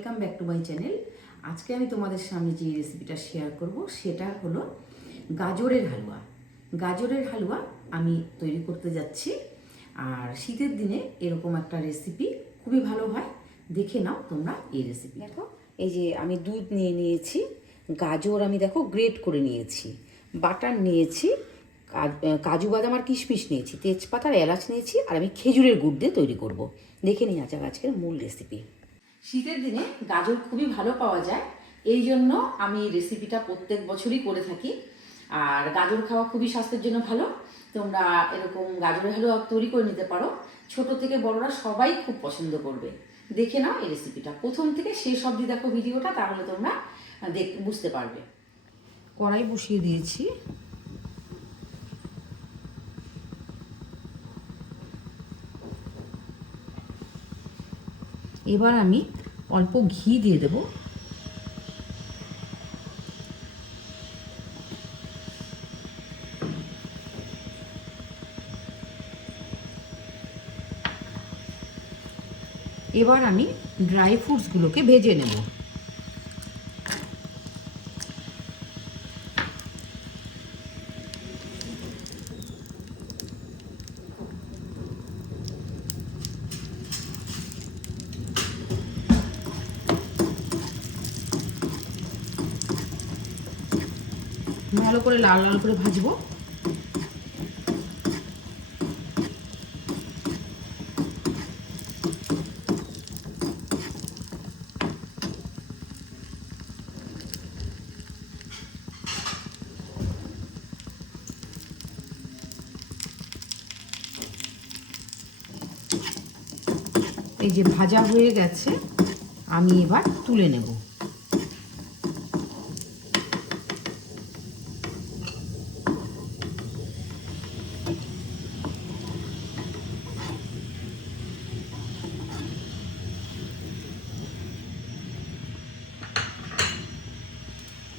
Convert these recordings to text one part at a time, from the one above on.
Welcome back to my channel. আজকে আমি তোমাদের সামনে যে রেসিপিটা শেয়ার করব সেটা হলো গাজরের হালুয়া। গাজরের হালুয়া আমি তৈরি করতে যাচ্ছি। আর শীতের দিনে এরকম একটা রেসিপি খুবই ভালো হয়, দেখে নাও তোমরা এই রেসিপি। দেখো, এই যে আমি দুধ নিয়ে নিয়েছি, গাজর আমি দেখো গ্রেট করে নিয়েছি, বাটার নিয়েছি, কাজু বাদাম আর কিশমিশ নিয়েছি, তেজপাতা আর এলাচ নিয়েছি, আর আমি খেজুরের গুড় দিয়ে তৈরি করব। দেখে নিয়ে যাক আজকের মূল রেসিপি। শীতের দিনে গাজর খুবই ভালো পাওয়া যায়, এই জন্য আমি রেসিপিটা প্রত্যেক বছরই করে থাকি। আর গাজর খাওয়া খুবই স্বাস্থ্যের জন্য ভালো। তোমরা এরকম গাজরের হালুয়া তৈরি করে নিতে পারো, ছোট থেকে বড়রা সবাই খুব পছন্দ করবে। দেখে নাও এই রেসিপিটা প্রথম থেকে শেষ অবধি দেখো ভিডিওটা, তাহলে তোমরা বুঝতে পারবে। কড়াই বসিয়ে দিয়েছি, এবার আমি অল্প ঘি দিয়ে দেব। এবার আমি ড্রাই ফ্রুটসগুলোকে ভেজে নেব। ভালো করে লাল লাল করে ভাজবো। এই যে ভাজা হয়ে গেছে, আমি এবার তুলে নেব।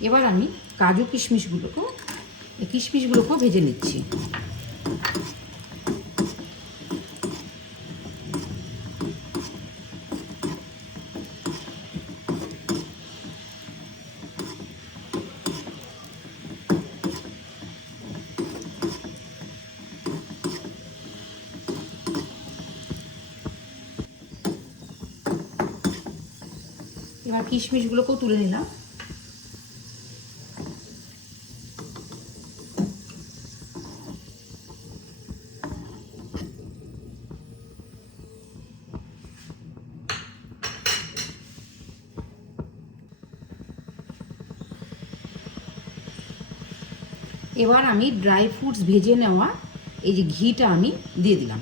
এবার আমি কাজু কিশমিশগুলোকেও ভেজে নিচ্ছি। এবার কিশমিশগুলোকেও তুলে নিলাম। এবার আমি ড্রাই ফ্রুটস ভেজে নেওয়া এই যে ঘিটা আমি দিয়ে দিলাম।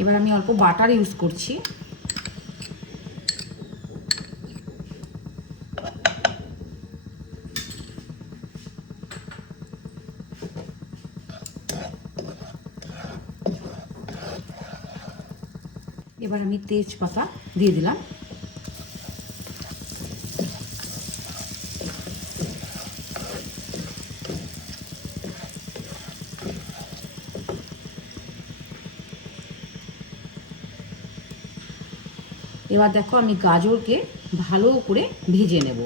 এবার আমি অল্প বাটার ইউজ করছি। এবার আমি তেজপাতা দিয়ে দিলাম। এবার দেখো, আমি গাজরকে ভালো করে ভেজে নেব।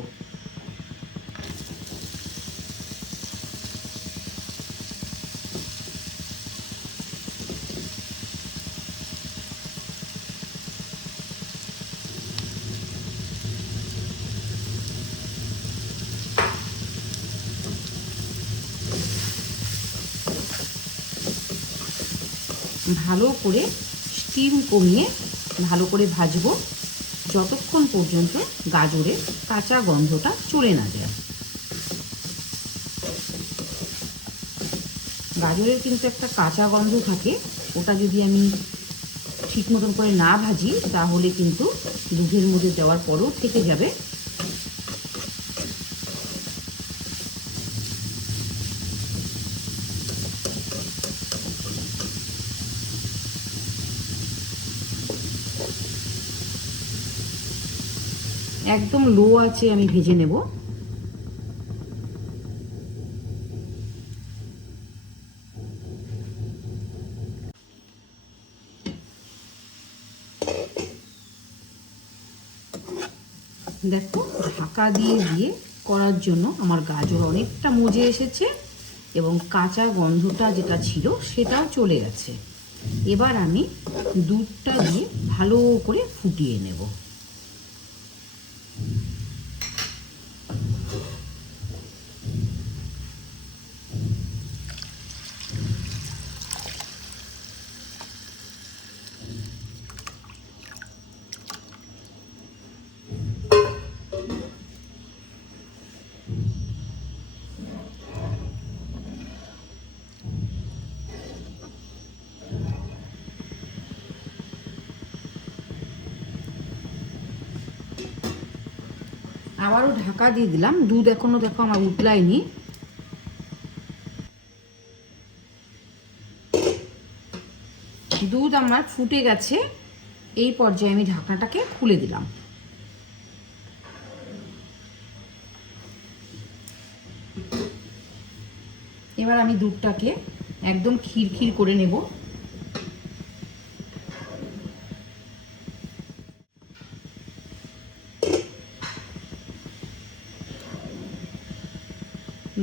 ভালো করে স্টিম কমিয়ে ভালো করে ভাজবো, যতক্ষণ পর্যন্ত গাজরের কাঁচা গন্ধটা চলে না যায়। গাজরের কিন্তু একটা কাঁচা গন্ধ থাকে, ওটা যদি আমি ঠিক মতন করে না ভাজি তাহলে কিন্তু দুধের মধ্যে দেওয়ার পরেও থেকে যাবে। একদম লো আঁচে আমি ভেজে নেব। দেখো, ঢাকা দিয়ে দিয়ে করার জন্য আমার গাজর অনেকটা মজে এসেছে এবং কাঁচা গন্ধটা যেটা ছিল সেটাও চলে গেছে। এবার আমি দুধটা দিয়ে ভালো করে ফুটিয়ে নেব। আবারও ঢাকা দিয়ে দিলাম। দুধ এখনো দেখো আমার উতলায়নি। দুধ আমার ফুটে গেছে। এই পর্যায়ে আমি ঢাকনাটাকে খুলে দিলাম। এবার আমি দুধটাকে একদম ক্ষীর করে নেব।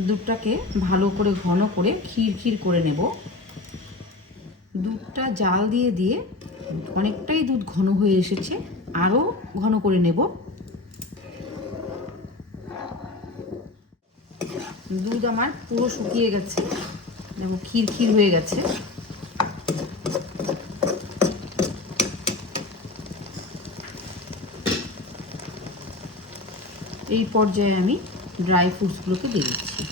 দুধটাকে ভালো করে ঘন করে ক্ষীর করে নেব। দুধটা জাল দিয়ে দিয়ে অনেকটাই দুধ ঘন হয়ে এসেছে, আরও ঘন করে নেব। দুধ আমার পুরো শুকিয়ে গেছে, দেখো ক্ষীর হয়ে গেছে। এই পর্যায়ে আমি ড্রাই ফ্রুটসগুলোকে দিয়ে দিচ্ছি।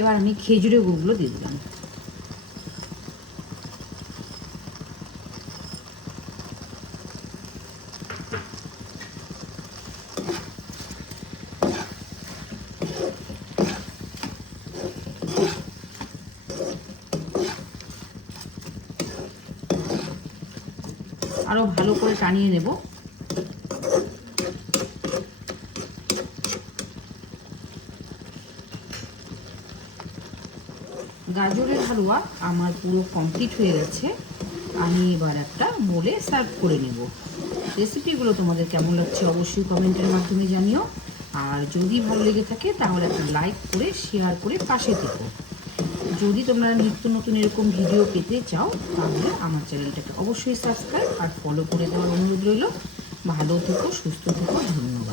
এবার আমি খেজুরের গুঁড়োগুলো দিয়ে দিলাম। আরো ভালো করে টানিয়ে নেব। গাজরের হালুয়া আমার পুরো কমপ্লিট হয়ে গেছে। আমি এবার একটা বোলে সার্ভ করে নেব। রেসিপিগুলো তোমাদের কেমন লাগছে অবশ্যই কমেন্টের মাধ্যমে জানিও। আর যদি ভালো লেগে থাকে তাহলে একটা লাইক করে শেয়ার করে পাশে থেকো। যদি তোমরা নিত্য নতুন এরকম ভিডিও পেতে চাও তাহলে আমার চ্যানেলটাকে অবশ্যই সাবস্ক্রাইব আর ফলো করে দেওয়ার অনুরোধ রইল। ভালো থেকো, সুস্থ থেকো, ধন্যবাদ।